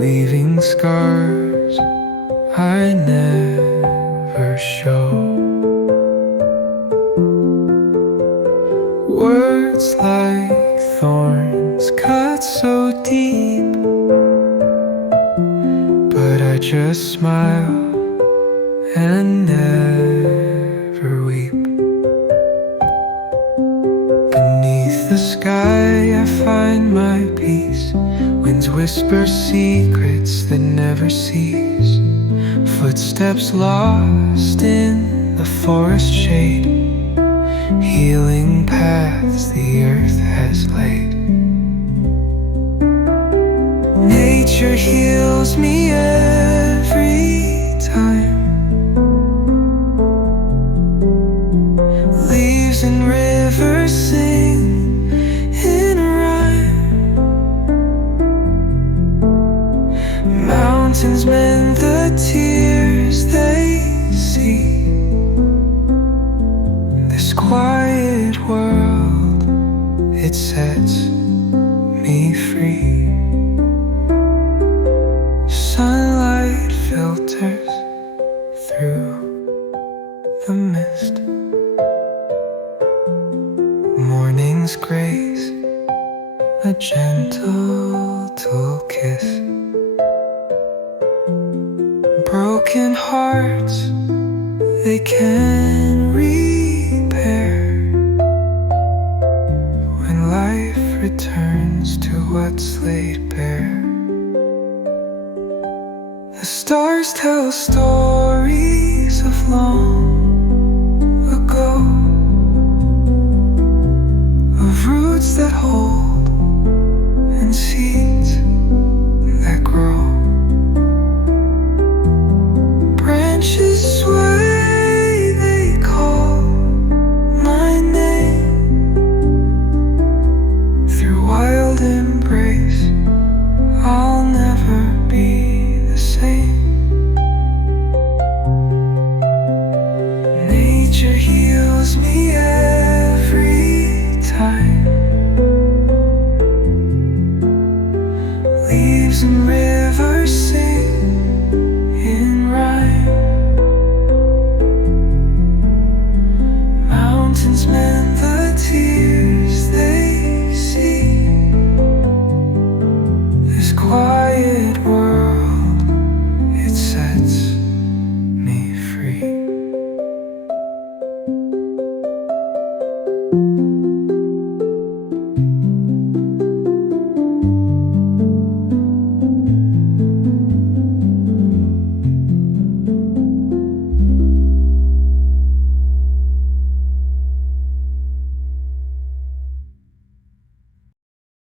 leaving scars I never show. Words like thorns cut so deep, but I just smile and never weep. Beneath the sky I find my peace. Winds whisper secrets that never cease. Footsteps lost in the forest shade, healing paths the earth has laid. Nature heals me every time. Leaves and rivers sing in rhyme. Mountains mend the tears they see. This quiet world, it sets me free. Sunlight filters through the mist. Morning's grace, a gentle kiss. Broken hearts, they can repair when life returns to what's laid bare. The stars tell stories of long ago, of roots that hold and seeds that grow. Branches sway, they call my name. Through wild embrace, I'll never be the same. Nature heals me every time. Leaves and rivers